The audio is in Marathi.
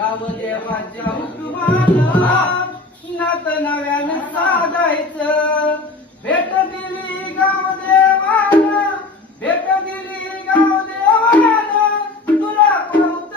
गाव देवाच्या हुकमानं नात नव्यानं साधायचं. भेट दिली गाव देवानं, भेट दिली गाव देवानं, तुला पावतं